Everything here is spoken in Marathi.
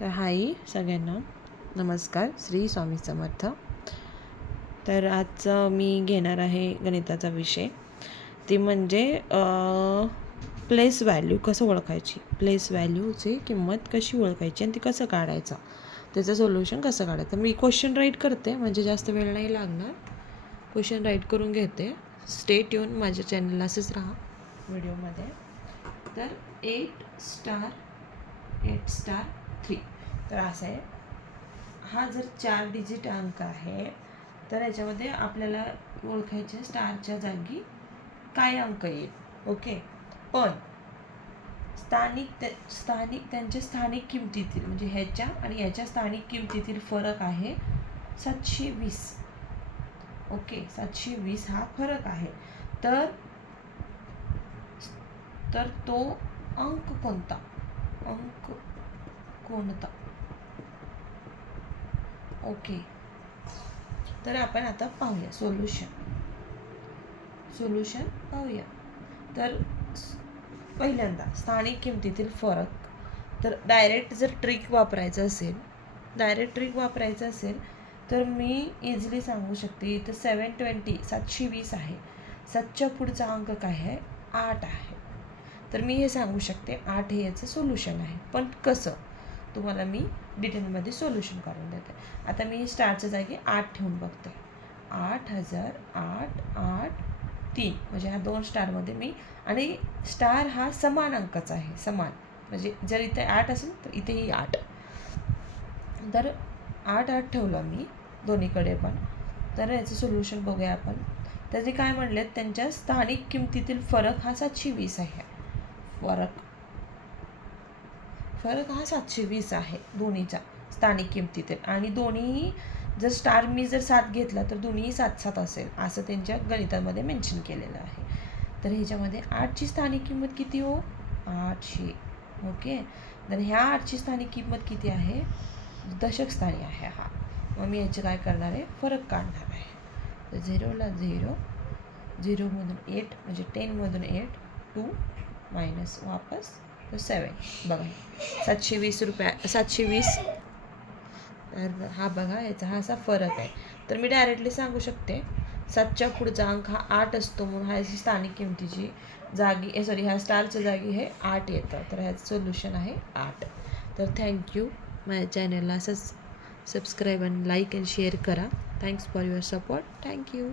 तर हाई सगळ्यांना नमस्कार, श्री स्वामी समर्थ. तर आज मी घेणार आहे गणिताचा विषय, ती म्हणजे प्लेस व्हॅल्यू कसं ओळखायची, प्लेस व्हॅल्यूची किंमत कशी ओळखायची आणि ती कसं काढायचं, त्याचं सोल्युशन कसं काढायचं. मी क्वेश्चन राईट करते म्हणजे जास्त वेळ नाही लागणार. क्वेश्चन राईट करून घेते. स्टे ट्यून, माझ्या चॅनलला असंच राहा व्हिडिओमध्ये. तर 8*3. तर असं आहे, हा जर 4 डिजिट अंक आहे तर याच्यामध्ये आपल्याला ओळखायचे स्टारच्या जागी काय अंक येईल. ओके, पण त्यांच्या स्थानिक किमतीतील म्हणजे ह्याच्या आणि ह्याच्या स्थानिक किमतीतील फरक आहे 720. ओके, 720 हा फरक आहे. तर तो अंक कोणता, ओके. तर आपण आता पाहूया सोल्युशन पाहूया. तर पहिल्यांदा स्थानिक किमतीतील फरक. तर डायरेक्ट जर ट्रिक वापरायचं असेल तर मी इझिली सांगू शकते. इथं 720 आहे, 7च्या पुढचा अंक काय आहे, 8 आहे. तर मी हे सांगू शकते 8 हे याचं सोल्युशन आहे. पण कसं, तुम्हाला मी डिटेलमध्ये सोल्युशन काढून देते. आता मी स्टारच्या जागी 8 ठेवून बघते. 8,008,8,3 म्हणजे ह्या 2 स्टारमध्ये मी, आणि स्टार हा समान अंकाचा आहे, समान म्हणजे जर इथे 8 असेल तर इथेही 8. तर 8 ठेवलं मी दोन्हीकडे पण. तर याचं सोल्युशन बघूया आपण. त्याचे काय म्हणलेत, त्यांच्या स्थानिक किमतीतील फरक हा 720 आहे. फरक हा 720 आहे दोन्हीच्या स्थानिक किमतीतील. आणि दोन्ही जर स्टार मी जर 7 घेतला तर दोन्ही 7-7 असेल, असं त्यांच्या गणितामध्ये मेन्शन केलेलं आहे. तर ह्याच्यामध्ये 8ची स्थानिक किंमत किती हो, 800. ओके, तर ह्या 8ची स्थानिक किंमत किती आहे, दशक स्थानी आहे हा. मग मी याचे काय करणार आहे, फरक काढणार आहे. तर 0ला 0, 0मधून 8 म्हणजे 10मधून 8, 2 मायनस वापस तर 7. बघा 720. तर हा बघा याचा हा असा फरक आहे. तर मी डायरेक्टली सांगू शकते 7च्या पुढचा अंक हा 8 असतो, म्हणून ह्याची स्थानिक किमतीची जागी ह्या स्टारच्या जागी हे 8 येतं. तर ह्याचं सोल्युशन आहे 8. तर थँक्यू. माझ्या चॅनलला असंच सबस्क्राईब आणि लाईक अँड शेअर करा. Thanks for your support. Thank you.